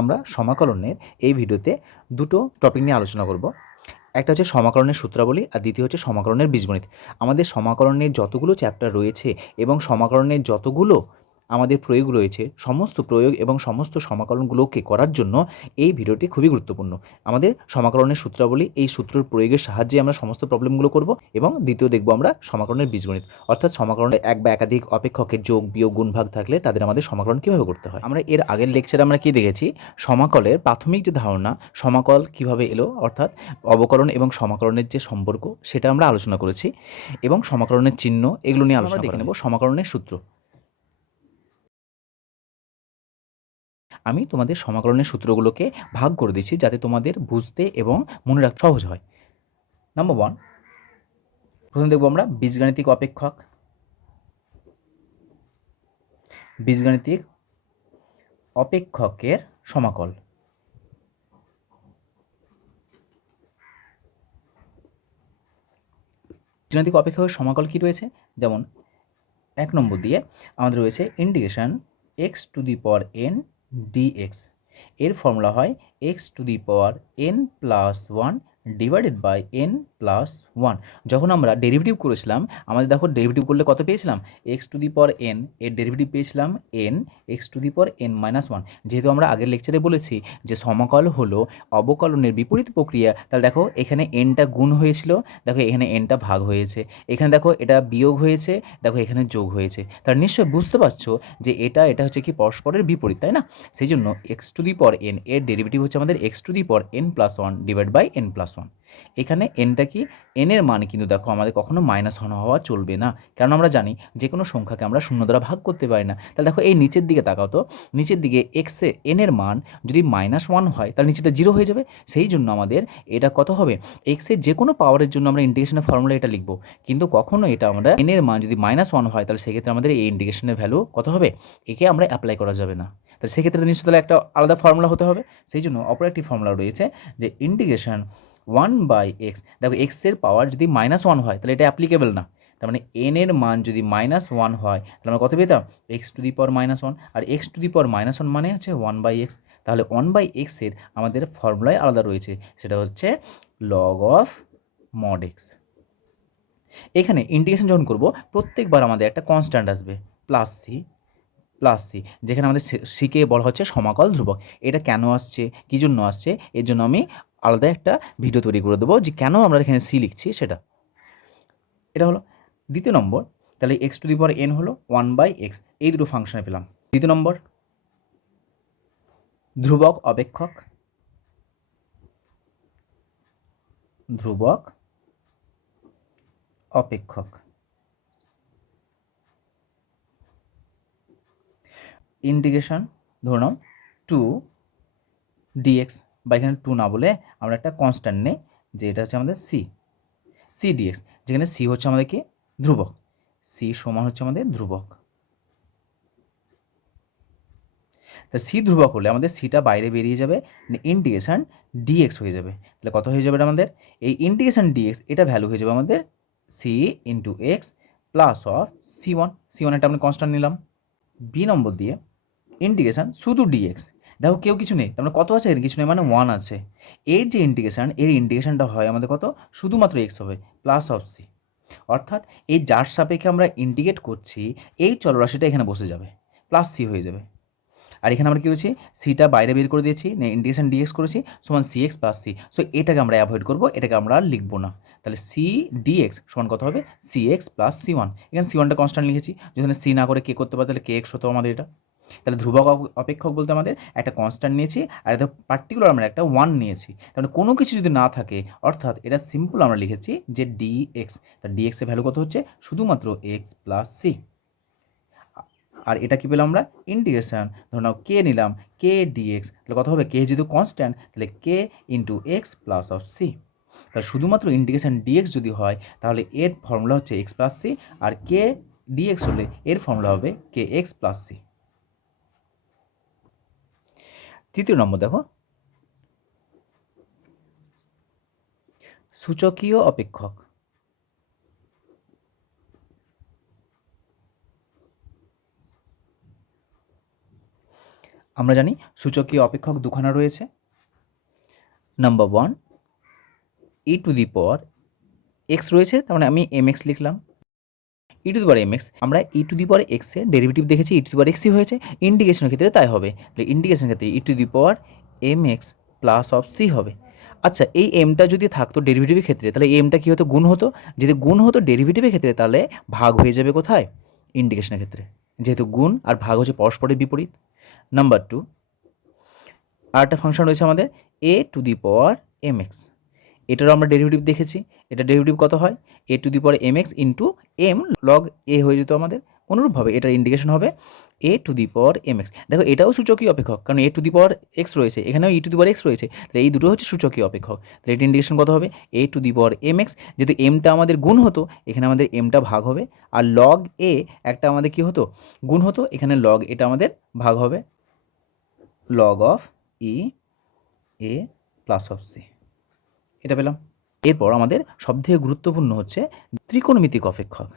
আমরা সমাকলনের এই ভিডিওতে দুটো টপিক নিয়ে আলোচনা করব। একটা হচ্ছে সমাকলনের সূত্রাবলী আর দ্বিতীয় হচ্ছে সমাকলনের বীজগণিত। আমাদের সমাকলনের যতগুলো চ্যাপ্টার রয়েছে এবং সমাকলনের যতগুলো আমাদের প্রয়োগ রয়েছে, সমস্ত প্রয়োগ এবং সমস্ত সমাকলনগুলোকে করার জন্য এই ভিডিওটি খুবই গুরুত্বপূর্ণ। আমাদের সমাকলনের সূত্রাবলী, এই সূত্রের প্রয়োগের সাহায্যে আমরা সমস্ত প্রবলেমগুলো করব এবং দ্বিতীয় দেখব আমরা সমাকলনের বীজগণিত, অর্থাৎ সমাকলনের এক বা একাধিক অপেক্ষকের যোগ বিয়োগ গুণ ভাগ থাকলে তাদের আমাদের সমাকলন কীভাবে করতে হয়। আমরা এর আগের লেকচারে আমরা কি দেখেছি, সমাকলের প্রাথমিক যে ধারণা, সমাকল কিভাবে এলো, অর্থাৎ অবকলন এবং সমাকলনের যে সম্পর্ক সেটা আমরা আলোচনা করেছি এবং সমাকলনের চিহ্ন এগুলো নিয়ে আলোচনা দেখে নেব। সমাকলনের সূত্র, আমি তোমাদের সমাকলনের সূত্রগুলোকে ভাগ করে দিচ্ছি যাতে তোমাদের বুঝতে এবং মনে রাখতে সহজ হয়। নাম্বার 1, প্রথমে দেখব আমরা বীজগাণিতিক অপেক্ষক। বীজগাণিতিক অপেক্ষকের সমাকল। বীজগাণিতিক অপেক্ষকের সমাকল কি রয়েছে, যেমন 1 নম্বর দিয়ে আমাদের রয়েছে integration x to the power n dx. এর ফর্মুলা হয় x to the power n plus 1 divided by n plus 1। যখন আমরা ডেরিভেটিভ করেছিলাম, আমাদের দেখো ডেরিভেটিভ করলে কত পেয়েছিলাম, x to the power n এর ডেরিভেটিভ পেয়েছিলাম N x to the power N minus 1। যেহেতু আমরা আগের লেকচারে বলেছি যে সমাকল হলো অবকলনের বিপরীত প্রক্রিয়া, তাহলে দেখো এখানে এনটা গুণ হয়েছিল, দেখো এখানে এনটা ভাগ হয়েছে, এখানে দেখো এটা বিয়োগ হয়েছে, দেখো এখানে যোগ হয়েছে। তাহলে নিশ্চয়ই বুঝতে পারছো যে এটা হচ্ছে কি পরস্পরের বিপরীত, তাই না? সেই জন্য x to the power n এর ডেরিভেটিভ হচ্ছে আমাদের x to the power n plus 1 divide by n plus 1। এখানে এনটা কি, এন এর মান কিন্তু দেখো আমাদের কখনো -1 হওয়া চলবে না, কারণ আমরা জানি যে কোনো সংখ্যাকে আমরা শূন্য দ্বারা ভাগ করতে পারি না। তাহলে দেখো এই নিচের দিকে তাকাও তো, নিচের দিকে এক্সে এন এর মান যদি -1 হয় তাহলে নিচেটা 0 হয়ে যাবে। সেই জন্য আমাদের এটা কত হবে, এক্সের যে কোনো পাওয়ারের জন্য আমরা ইন্টিগ্রেশনের ফর্মুলা এটা লিখবো, কিন্তু কখনো এটা আমরা এন এর মান যদি -1 হয় তাহলে সেক্ষেত্রে আমাদের এই ইন্টিগ্রেশনের ভ্যালু কত হবে, একে আমরা অ্যাপ্লাই করা যাবে না। তাহলে সেক্ষেত্রে নিশ্চয়ই তাহলে একটা আলাদা ফর্মুলা হতে হবে। সেই জন্য অপর একটি ফর্মুলা রয়েছে যে ইন্টিগ্রেশন 1/x। দেখো এক্সের পাওয়ার যদি -1 হয় তাহলে এটা অ্যাপ্লিকেবল না, তার মানে এন এর মান যদি -1 হয় তাহলে আমরা কত পেতাম, এক্স টু দি পাওয়ার -1, আর এক্স টু দি পাওয়ার -1 মানে হচ্ছে 1/x। তাহলে 1/x এর আমাদের ফর্মুলায় আলাদা রয়েছে, সেটা হচ্ছে লগ অফ মড এক্স। এখানে ইন্টিগ্রেশন যখন করব প্রত্যেকবার আমাদের একটা কনস্ট্যান্ট আসবে প্লাস সি, যেখানে আমাদের সিকে বলা হচ্ছে সমাকল ধ্রুবক। এটা কেন আসছে, কী জন্য আসছে, এর জন্য আমি আলাদা একটা ভিডিও তৈরি করে দেবো যে কেন আমরা এখানে সি লিখছি সেটা। এটা হলো দ্বিতীয় নম্বর। তাহলে x to the power N হলো 1/x, এই দুটো ফাংশনে পেলাম। দ্বিতীয় নম্বর, ধ্রুবক অপেক্ষক। ধ্রুবক অপেক্ষক ইন্টিগ্রেশন ধরে নাও 2 dx, বা এখানে 2 না বলে আমরা একটা কনস্ট্যান্ট নেই যে এটা হচ্ছে আমাদের সি ডিএক্স, যেখানে সি হচ্ছে আমাদের কি, ধ্রুবক। সি সমান হচ্ছে আমাদের ধ্রুবক। তা সি ধ্রুবক হলে আমাদের সিটা বাইরে বেরিয়ে যাবে, ইন্টিগ্রেশন ডিএক্স হয়ে যাবে। তাহলে কত হয়ে যাবে আমাদের, এই ইন্টিগ্রেশন ডিএক্স এটা ভ্যালু হয়ে যাবে আমাদের C into x plus of C one একটা আমরা কনস্ট্যান্ট নিলাম। বি নম্বর দিয়ে ইন্টিগ্রেশন শুধু ডিএক্স, দেখো কেউ কিছু নেই, তার মানে কত আছে, এর কিছু নেই মানে 1 আছে। এর যে ইন্টিগ্রেশন, এর ইন্টিগ্রেশনটা হয় আমাদের কত, শুধুমাত্র এক্স হবে প্লাস অফ সি, অর্থাৎ এই যার সাপেক্ষে আমরা ইন্টিগ্রেট করছি এই চলরাশিটা এখানে বসে যাবে, প্লাস সি হয়ে যাবে। আর এখানে আমরা কী করেছি, সিটা বাইরে বের করে দিয়েছি, ইন্টিগ্রেশন ডিএক্স করেছি সমান C x plus C. So এটাকে আমরা অ্যাভয়েড করবো, এটাকে আমরা আর লিখবো না। তাহলে সি ডিএক্স সমান কত হবে, C x plus C one. এখানে সি ওয়ানটা কনস্ট্যান্ট লিখেছি, যেখানে সি না করে কে করতে পারে তাহলে কে এক্স হতো আমাদের এটা। তাহলে ধ্রুবক অপেক্ষক বলতে আমাদের একটা কনস্ট্যান্ট নিয়েছি আর এটা পার্টিকুলার আমরা একটা 1 নিয়েছি। তাহলে কোনো কিছু যদি না থাকে, অর্থাৎ এটা সিম্পল আমরা লিখেছি যে ডিএক্স, তার ডিএক্সের ভ্যালু কত হচ্ছে, শুধুমাত্র এক্স প্লাস সি। আর এটা কি পেলাম আমরা, ইন্টিগ্রেশন ধরো নাও কে নিলাম, কে ডিএক্স, তাহলে কত হবে, কে যেহেতু কনস্ট্যান্ট তাহলে K into x plus of C. তাহলে শুধুমাত্র ইন্টিগ্রেশন ডিএক্স যদি হয় তাহলে এর ফর্মুলা হচ্ছে এক্স প্লাস সি, আর কে ডিএক্স হলে এর ফর্মুলা হবে কে এক্স প্লাস সি। তৃতীয় নম্বর দেখো, সূচকীয় অপেক্ষক। আমরা জানি সূচকীয় অপেক্ষক দুখানা রয়েছে। Number 1 e two the power x রয়েছে, তার মানে আমি mx লিখলাম। e two the power mx, আমরা e two the power x এর ডেরিভেটিভ দেখেছি, e two the power x ই হয়েছে। ইন্টিগ্রেশনের ক্ষেত্রে তাই হবে, তাহলে ইন্টিগ্রেশনের ক্ষেত্রে e two the power mx plus of c হবে। আচ্ছা, এই এমটা যদি থাকতো ডেরিভেটিভের ক্ষেত্রে, তাহলে এমটা কী হতো? গুণ হতো। যদি গুণ হতো ডেরিভেটিভের ক্ষেত্রে, তাহলে ভাগ হয়ে যাবে কোথায়? ইন্টিগ্রেশনের ক্ষেত্রে, যেহেতু গুণ আর ভাগ হচ্ছে পরস্পরের বিপরীত। নাম্বার 2, আর একটা ফাংশন রয়েছে আমাদের A to the power M X, এটারও আমরা ডেরিভেটিভ দেখেছি। এটা ডেরিভেটিভ কত হয়? A to the power M X into M log A হয়ে যেত আমাদের। অনুরূপভাবে এটার ইন্ডিকেশন হবে A to the power M X. দেখো, এটাও সূচকীয় অপেক্ষক, কারণ এ টু দি পাওয়ার এক্স রয়েছে, এখানেও ই টু দি পাওয়ার এক্স রয়েছে, তাহলে এই দুটো হচ্ছে সূচকীয় অপেক্ষক। তাহলে এটার ইন্ডিকেশন কত হবে? A to the power M X. যেহেতু এমটা আমাদের গুণ হতো, এখানে আমাদের এমটা ভাগ হবে, আর লগ এ একটা আমাদের কী হতো? গুণ হতো, এখানে লগ এটা আমাদের ভাগ হবে, log of e a plus of C, এটা পেলাম। এরপর আমাদের সবথেকে গুরুত্বপূর্ণ হচ্ছে ত্রিকোণমিতিক অপেক্ষক।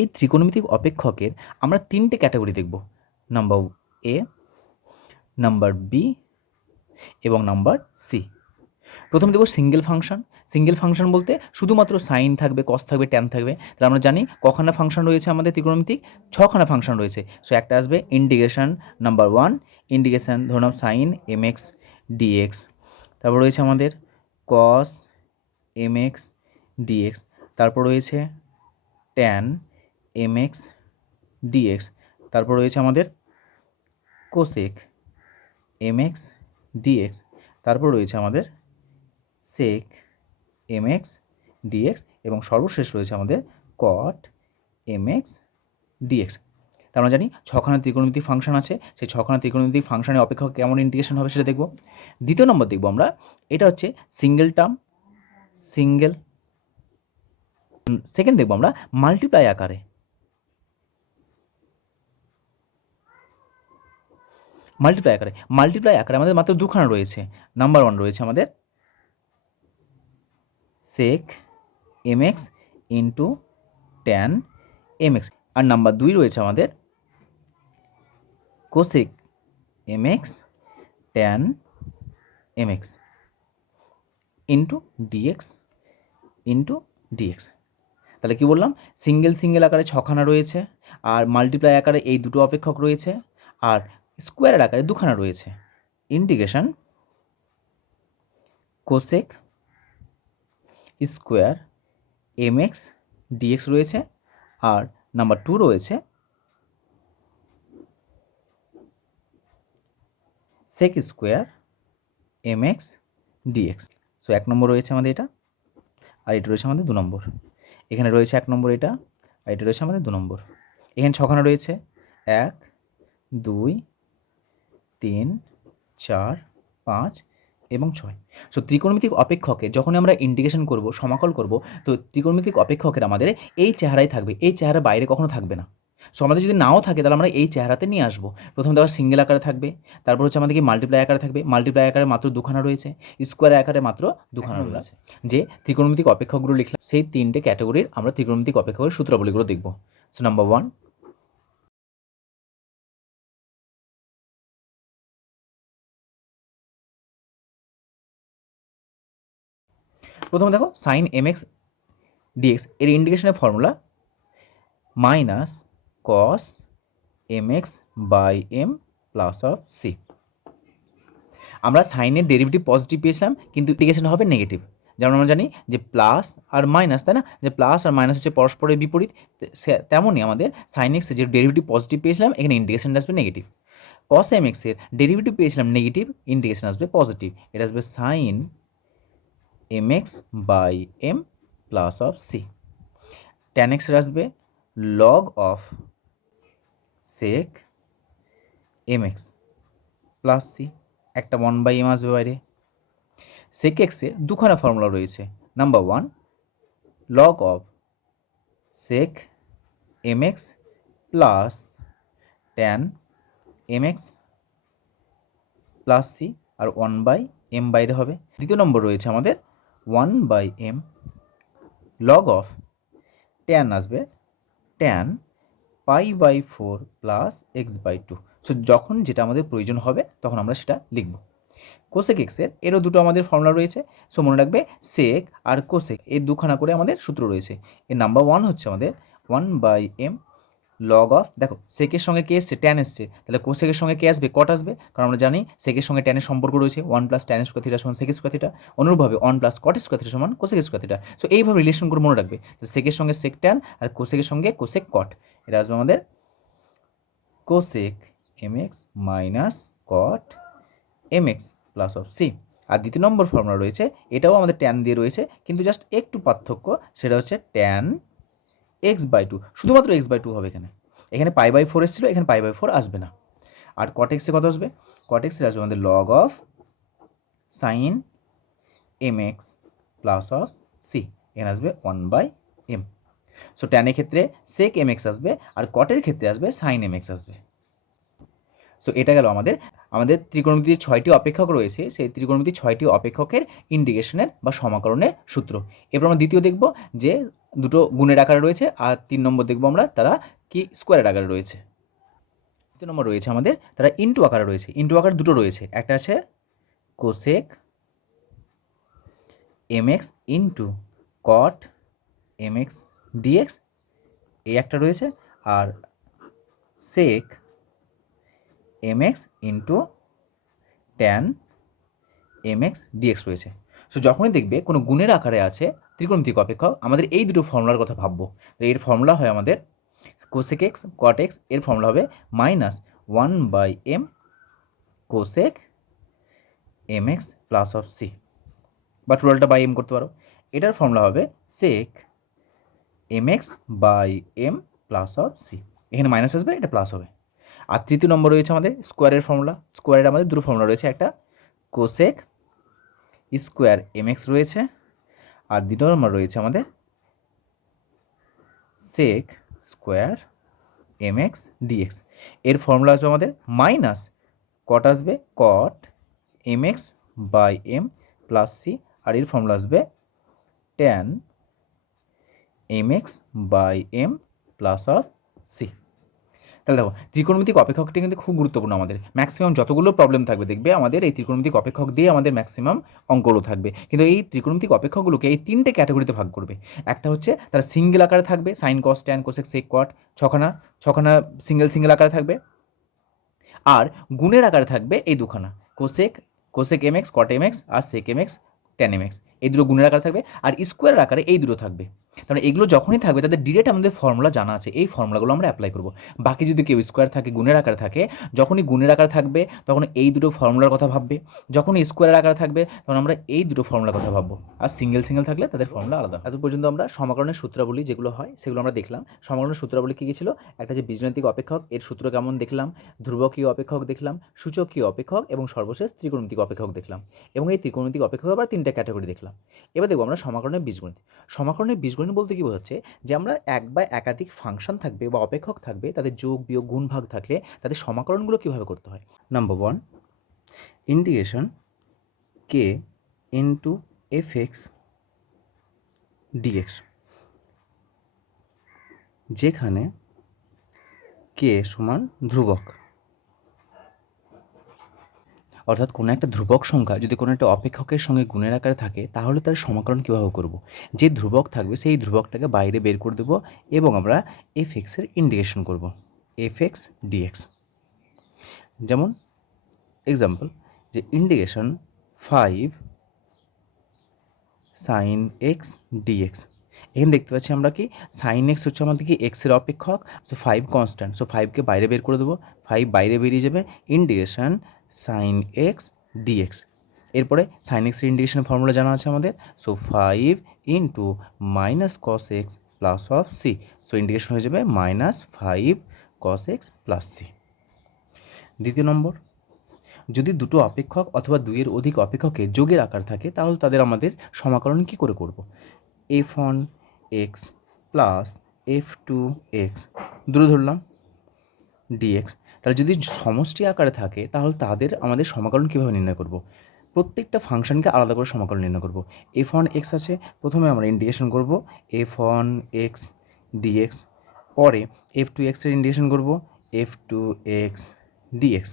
এই ত্রিকোণমিতিক অপেক্ষকের আমরা তিনটে ক্যাটাগরি দেখব, নাম্বার এ, নাম্বার বি এবং নাম্বার সি। প্রথমে দেখব সিঙ্গেল ফাংশন। সিঙ্গেল ফাংশন বলতে শুধুমাত্র সাইন থাকবে, কস থাকবে, ট্যান থাকবে। তাহলে আমরা জানি কখানা ফাংশন রয়েছে আমাদের ত্রিকোণমিতিক? 6খানা ফাংশন রয়েছে। সো একটা আসবে ইন্টিগ্রেশন নাম্বার 1, ইন্টিগ্রেশন ধরে নাও সাইন এম এক্স ডিএক্স। তারপর রয়েছে আমাদের কস এম এক্স ডিএক্স। তারপর রয়েছে ট্যান এম এক্স ডিএক্স। তারপর রয়েছে আমাদের কোসেক এম এক্স ডিএক্স। তারপর রয়েছে আমাদের সেক এম এক্স ডিএক্স এবং সর্বশেষ রয়েছে আমাদের কট এম এক্স ডিএক্স। তার আমরা জানি 6খানা ত্রিকোণমিতিক ফাংশন আছে, সেই 6খানা ত্রিকোণমিতিক ফাংশনের অপেক্ষক কেমন ইন্টিগ্রেশন হবে সেটা দেখব। দ্বিতীয় নম্বর দেখব আমরা, এটা হচ্ছে সিঙ্গেল টার্ম, সিঙ্গেল। সেকেন্ড দেখব আমরা মাল্টিপ্লাই আকারে। মাল্টিপ্লাই আকারে আমাদের মাত্র দুখানা রয়েছে। নাম্বার 1 রয়েছে আমাদের sec M X into tan M X, আর নাম্বার 2 রয়েছে আমাদের cosec M X tan M X into D X into D X. তাহলে কি বললাম? সিঙ্গেল সিঙ্গেল আকারে 6খানা রয়েছে, আর মাল্টিপ্লাই আকারে এই দুটো অপেক্ষক রয়েছে, আর স্কোয়ারের আকারে দুখানা রয়েছে। Integration cosec square m x dx রয়েছে, আর নাম্বার 2 রয়েছে sec square m x dx. So 1 নম্বর রয়েছে আমাদের এটা, আর এটা রয়েছে আমাদের 2 নম্বর। এখানে রয়েছে 1 নম্বর এটা, আর এটা রয়েছে আমাদের 2 নম্বর। এখানে 6খানা রয়েছে, 1 2 3 4 5 এবং 6। সো ত্রিকোণমিতিক অপেক্ষকে যখন আমরা ইন্টিগ্রেশন করব, সমাকল করব, তো ত্রিকোণমিতিক অপেক্ষকের আমাদের এই চেহারাই থাকবে, এই চেহারা বাইরে কখনো থাকবে না। সো আমাদের যদি নাও থাকে, তাহলে আমরা এই চেহারাতে নিয়ে আসবো। প্রথমে আবার সিঙ্গেল আকারে থাকবে, তারপর হচ্ছে আমাদের কি মাল্টিপ্লাই আকারে থাকবে। মাল্টিপ্লাই আকারে মাত্র দুখানা রয়েছে, স্কোয়ার আকারে মাত্র দুখানা রয়েছে। যে ত্রিকোণমিতিক অপেক্ষকগুলো লিখলাম, সেই তিনটে ক্যাটাগরির আমরা ত্রিকোণমিতিক অপেক্ষকের সূত্রাবলীগুলো দেখব। সো নাম্বার 1, প্রথমে দেখো সাইন এম এক্স ডিএক্স এর ইন্টিগ্রেশনের formula minus cos m x by m plus of c. আমরা সাইনের ডেরিভেটিভ পজিটিভ পেয়েছিলাম, কিন্তু ইন্টিগ্রেশন হবে নেগেটিভ। যেমন আমরা জানি যে প্লাস আর মাইনাস, তাই না? যে প্লাস আর মাইনাস হচ্ছে পরস্পরের বিপরীত, তেমনই আমাদের সাইন এক্সের যে ডেরিভেটিভ পজিটিভ পেয়েছিলাম, এখানে ইন্টিগ্রেশনটা আসবে নেগেটিভ। কস এম এক্সের ডেরিভেটিভ পেয়েছিলাম নেগেটিভ, ইন্টিগ্রেশন আসবে পজিটিভ, এটা আসবে sine m x by m plus of c. Tan এক্সের আসবে log of sec M x plus c, একটা 1/m আসবে বাইরে। সেক এক্সের দুখানা ফর্মুলা রয়েছে, number 1 log of sec M x plus tan M x plus c, আর 1/m m বাইরে হবে। দ্বিতীয় নম্বর রয়েছে আমাদের 1/m লগ অফ ট্যান আসবে ট্যান π/4 প্লাস x/2। সো যখন যেটা আমাদের প্রয়োজন হবে তখন আমরা সেটা লিখব। কোসেক এক্সের এরও দুটো আমাদের ফর্মুলা রয়েছে। সো মনে রাখবে সেক আর কোসেক এই দুখানা করে আমাদের সূত্র রয়েছে। এর নাম্বার 1 হচ্ছে আমাদের 1/m লগ অফ, দেখো সেকের সঙ্গে কে এসছে, ট্যান এসছে, তাহলে কোসেকের সঙ্গে কে আসবে, কট আসবে, কারণ আমরা জানি সেকের সঙ্গে ট্যানের সম্পর্ক রয়েছে 1 + tan স্কোয়ার থিটা সমান সেক স্কোয়ার থিটা। অনুরূপভাবে 1 + cot স্কোয়ার থিটা সমান কোসেক স্কোয়ার থিটা। সো এইভাবে রিলেশন করে মনে রাখবে। তো সেকের সঙ্গে সেক ট্যান আর কোসেকের সঙ্গে কোসেক কট, এটা আসবে আমাদের cosec mx minus cot mx plus of C. আর দ্বিতীয় নম্বর ফর্মুলা রয়েছে, এটাও আমাদের ট্যান দিয়ে রয়েছে, কিন্তু জাস্ট একটু পার্থক্য, সেটা হচ্ছে ট্যান x/2, শুধুমাত্র x/2 হবে এখানে। এখানে π/4 এসেছিল, এখানে π/4 আসবে না। আর কট এক্সে কত আসবে, কট এক্সে আসবে আমাদের log of sine mx plus of c, এখানে আসবে 1/m। সো ট্যানের ক্ষেত্রে সেক mx আসবে আর কটের ক্ষেত্রে আসবে সাইন mx আসবে। সো এটা গেল আমাদের আমাদের ত্রিকোণমিতির 6টি অপেক্ষক রয়েছে, সেই ত্রিকোণমিতির 6টি অপেক্ষকের ইন্টিগ্রেশনের বা সমাকলনের সূত্র। এরপর আমরা দ্বিতীয় দেখব যে দুটো গুণের আকারে রয়েছে, আর 3 নম্বর দেখব আমরা তারা কি স্কোয়ারের আকারে রয়েছে। দ্বিতীয় নম্বর রয়েছে আমাদের তারা ইন্টু আকারে রয়েছে। ইন্টু আকার দুটো রয়েছে, একটা আছে cosec mx into cot mx dx, এই একটা রয়েছে, আর sec mx into tan mx dx রয়েছে। সো যখনই দেখবে কোনো গুণের আকারে আছে ত্রিকোণমিতিক অপেক্ষক, আমাদের এই দুটো ফর্মুলার কথা ভাববো। এর ফর্মুলা হয় আমাদের কোসেক এক্স কট এক্স, এর ফর্মুলা হবে -1/m cosec mx plus of c, বা টোটালটা বাই এম করতে পারো। এটার ফর্মুলা হবে sec mx/m plus of c, এখানে মাইনাস আসবে, এটা প্লাস হবে। আর তৃতীয় নম্বর রয়েছে আমাদের স্কোয়ারের ফর্মুলা। স্কোয়ারের আমাদের দুটো ফর্মুলা রয়েছে, একটা কোসেক স্কোয়ার mx রয়েছে, আর দ্বিতীয় নম্বর রয়েছে আমাদের সেক স্কোয়ার mx dx। এর ফর্মুলা আসবে আমাদের মাইনাস কট আসবে কট mx/m প্লাস সি, আর এর ফর্মুলা আসবে tan mx/m plus of C. তাহলে দেখো ত্রিকোণমিতিক অপেক্ষকটি কিন্তু খুব গুরুত্বপূর্ণ। আমাদের ম্যাক্সিমাম যতগুলো প্রবলেম থাকবে দেখবে আমাদের এই ত্রিকোণমিতিক অপেক্ষক দিয়ে আমাদের ম্যাক্সিমাম অঙ্কগুলো থাকবে। কিন্তু এই ত্রিকোণমিতিক অপেক্ষকগুলোকে এই 3টে ক্যাটাগরিতে ভাগ করবে। একটা হচ্ছে তারা সিঙ্গেল আকারে থাকবে, sine cos tan cosec sec cot, ছখানা ছখানা সিঙ্গেল আকারে থাকবে। আর গুণের আকারে থাকবে এই দুখানা, cosec cosec mx cot mx আর সেক mx ট্যান mx, এই দুটো গুণের আকারে থাকবে। আর স্কোয়ারের আকারে এই দুটো থাকবে। তাহলে এগুলো যখনই থাকবে তাদের ডিরেক্ট আমাদের ফর্মুলা জানা আছে, এই ফর্মুলাগুলো আমরা অ্যাপ্লাই করব। বাকি যদি কেউ স্কোয়ার থাকে, গুণের আকারে থাকে, যখনই গুণের আকারে থাকবে তখন এই দুটো ফর্মুলার কথা ভাববে, যখন স্কোয়ারের আকারে থাকবে তখন আমরা এই দুটো ফর্মুলার কথা ভাববো। আর সিঙ্গেল থাকলে তাদের ফর্মুলা আলাদা। এত পর্যন্ত আমরা সমাকলনের সূত্রাবলী যেগুলো হয় সেগুলো আমরা দেখলাম। সমাকলনের সূত্রাবলী কী কী ছিল, একটা যে বীজগণিতিক অপেক্ষক এর সূত্র কেমন দেখলাম, ধ্রুবকীয় অপেক্ষক দেখলাম, সূচকীয় অপেক্ষক এবং সর্বশেষ ত্রিকোণমিতিক অপেক্ষক দেখলাম। এবং এই ত্রিকোণমিতিক অপেক্ষক আবার 3টে ক্যাটাগরি দেখলাম। এবার দেখব আমরা সমাকলনের বীজগণিত। সমাকলনের বীজগণিত বলতে কী বোঝাচ্ছে, যে আমরা এক বা একাধিক ফাংশন থাকবে বা অপেক্ষক থাকবে, তাদের যোগ বিয়োগ গুণ ভাগ থাকলে তাদের সমাকলনগুলো কীভাবে করতে হয়। নাম্বার 1 ইন্টিগ্রেশন কে ইন্টু এফ(x) dx, যেখানে কে সমান ধ্রুবক, অর্থাৎ কোনো একটা ধ্রুবক সংখ্যা যদি কোনো একটা অপেক্ষকের সঙ্গে গুণের আকারে থাকে তাহলে তার সমাকলন কীভাবে করব। যে ধ্রুবক থাকবে সেই ধ্রুবকটাকে বাইরে বের করে দেবো এবং আমরা এফ(x)এর ইন্টিগ্রেশন করব, এফ(x) dx। যেমন এক্সাম্পল, যে ইন্টিগ্রেশন 5 sin x dx, এখানে দেখতে পাচ্ছি আমরা কি sin x হচ্ছে আমাদের কি এক্সের অপেক্ষক, সো 5 কনস্ট্যান্ট, সো 5কে বাইরে বের করে দেবো, 5 বাইরে বেরিয়ে যাবে, ইন্টিগ্রেশন sin x dx। এরপরে sin x এর ইন্টিগ্রেশনের ফর্মুলা জানা আছে আমাদের, so 5 into minus cos x plus of C, so integration হয়ে যাবে -5 cos x প্লাস সি। দ্বিতীয় নম্বর, যদি দুটো অপেক্ষক অথবা দুইয়ের অধিক অপেক্ষকের যোগের আকার থাকে তাহলে তাদের আমাদের সমাকলন কী করে করব। f(1)x প্লাস f(2)x দূরে ধরলাম dx। তাহলে যদি সমষ্টি আকারে থাকে তাহলে তাদের আমাদের সমাকলন কীভাবে নির্ণয় করব। প্রত্যেকটা ফাংশনকে আলাদা করে সমাকলন নির্ণয় করব। f1x আছে, প্রথমে আমরা ইন্টিগ্রেশন করব f1x dx, পরে f2x এর ইন্টিগ্রেশন করব f2x dx।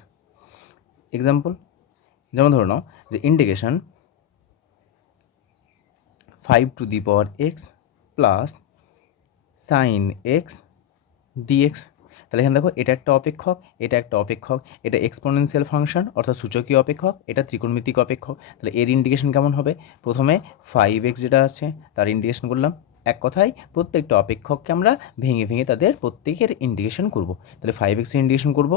এক্সাম্পল, যেমন ধরে নাও যে integration 5 x plus sine x dx। তাহলে এখানে দেখো এটা একটা অপেক্ষক, এটা একটা অপেক্ষক, এটা এক্সপোনেনশিয়াল ফাংশন অর্থাৎ সূচকীয় অপেক্ষক, এটা ত্রিকোণমিতিক অপেক্ষক। তাহলে এর ইন্টিগ্রেশন কেমন হবে? প্রথমে 5x যেটা আছে তার ইন্টিগ্রেশন করলাম, এক কথায় প্রত্যেকটা অপেক্ষককে আমরা ভেঙে ভেঙে তাদের প্রত্যেকের ইন্টিগ্রেশন করব। তাহলে 5x এর ইন্টিগ্রেশন করব,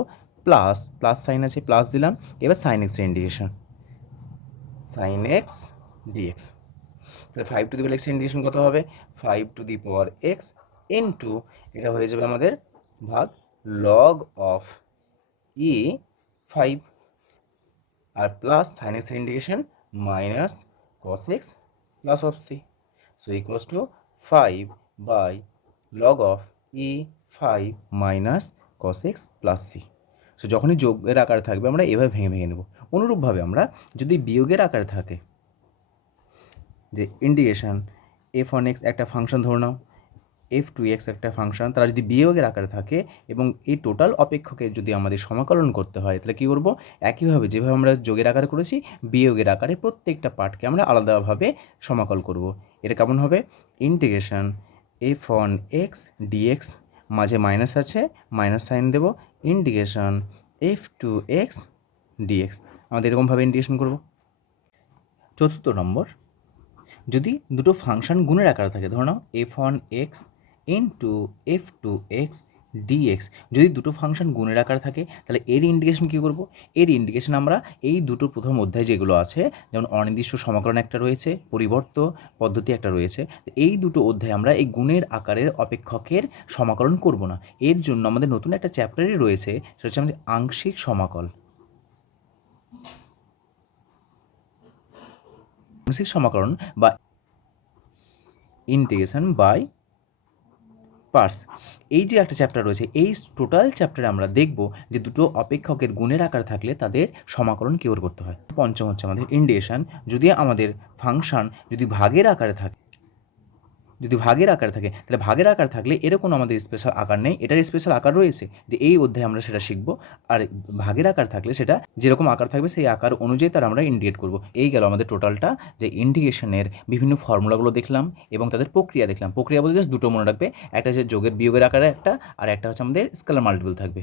প্লাস প্লাস সাইন আছে প্লাস দিলাম, এবার সাইন এক্স এর ইন্টিগ্রেশন সাইন এক্স ডিএক্স। তাহলে 5 x এর ইন্টিগ্রেশন কত হবে? 5 x ইন্টু এটা হয়ে যাবে আমাদের ভাগ লগ অফ ই 5 আর প্লাস সাইন এক্স এর integration minus cos X plus of C. So equals to 5 by log of E 5 minus cos X plus C. So যখনই যোগের আকারে থাকবে আমরা এভাবে ভেঙে ভেঙে নেব। অনুরূপভাবে আমরা যদি বিয়োগের আকারে থাকে, যে ইন্টিগ্রেশন f1x একটা ফাংশন ধরে নাও, f2x একটা ফাংশন, তারা যদি বিয়োগের আকারে থাকে এবং এই টোটাল অপেক্ষকের যদি আমাদের সমাকলন করতে হয়, তাহলে কী করব? একইভাবে যেভাবে আমরা যোগের আকারে করেছি, বিয়োগের আকারে প্রত্যেকটা পার্টকে আমরা আলাদাভাবে সমাকল করব। এটা কেমন হবে? ইন্টিগ্রেশন f1x dx, মাঝে মাইনাস আছে, মাইনাস সাইন দেব, ইন্টিগ্রেশন f2x dx। আমাদের এরকমভাবে ইন্টিগ্রেশন করব। চতুর্থ নম্বর, যদি দুটো ফাংশন গুণের আকারে থাকে, ধরো নাও f1x ইন্টু f2x dx, যদি দুটো ফাংশন গুণের আকারে থাকে তাহলে এর ইন্টিগ্রেশন কী করব? এর ইন্টিগ্রেশন আমরা এই দুটো প্রথম অধ্যায় যেগুলো আছে, যেমন অনির্দিষ্ট সমাকলন একটা রয়েছে, পরিবর্ত পদ্ধতি একটা রয়েছে, এই দুটো অধ্যায় আমরা এই গুণের আকারের অপেক্ষকের সমাকলন করব না। এর জন্য আমাদের নতুন একটা চ্যাপ্টারই রয়েছে, সেটা হচ্ছে আমাদের আংশিক সমাকল। আংশিক সমাকলন বা ইন্টিগ্রেশন বাই পার্টস, এই যে একটা চ্যাপ্টার রয়েছে, এই টোটাল চ্যাপ্টারে আমরা দেখব যে দুটো অপেক্ষকের গুণের আকার থাকলে তাদের সমাকলন কী করে করতে হয়। পঞ্চম হচ্ছে আমাদের ইন্টিগ্রেশন, যদি আমাদের ফাংশন যদি ভাগের আকারে থাকে, যদি ভাগের আকার থাকে, তাহলে ভাগের আকার থাকলে এরকম আমাদের স্পেশাল আকার নেই, এটার স্পেশাল আকার রয়েছে, যে এই অধ্যায়ে আমরা সেটা শিখব। আর ভাগের আকার থাকলে সেটা যেরকম আকার থাকবে সেই আকার অনুযায়ী তার আমরা ইন্টিগ্রেট করব। এই গেল আমাদের টোটালটা, যে ইন্টিগ্রেশনের বিভিন্ন ফর্মুলাগুলো দেখলাম এবং তাদের প্রক্রিয়া দেখলাম। প্রক্রিয়া বলতে জাস্ট দুটো মনে রাখবে, একটা হচ্ছে যোগের বিয়োগের আকারে একটা, আর একটা হচ্ছে আমাদের স্কেলার মাল্টিপল থাকবে।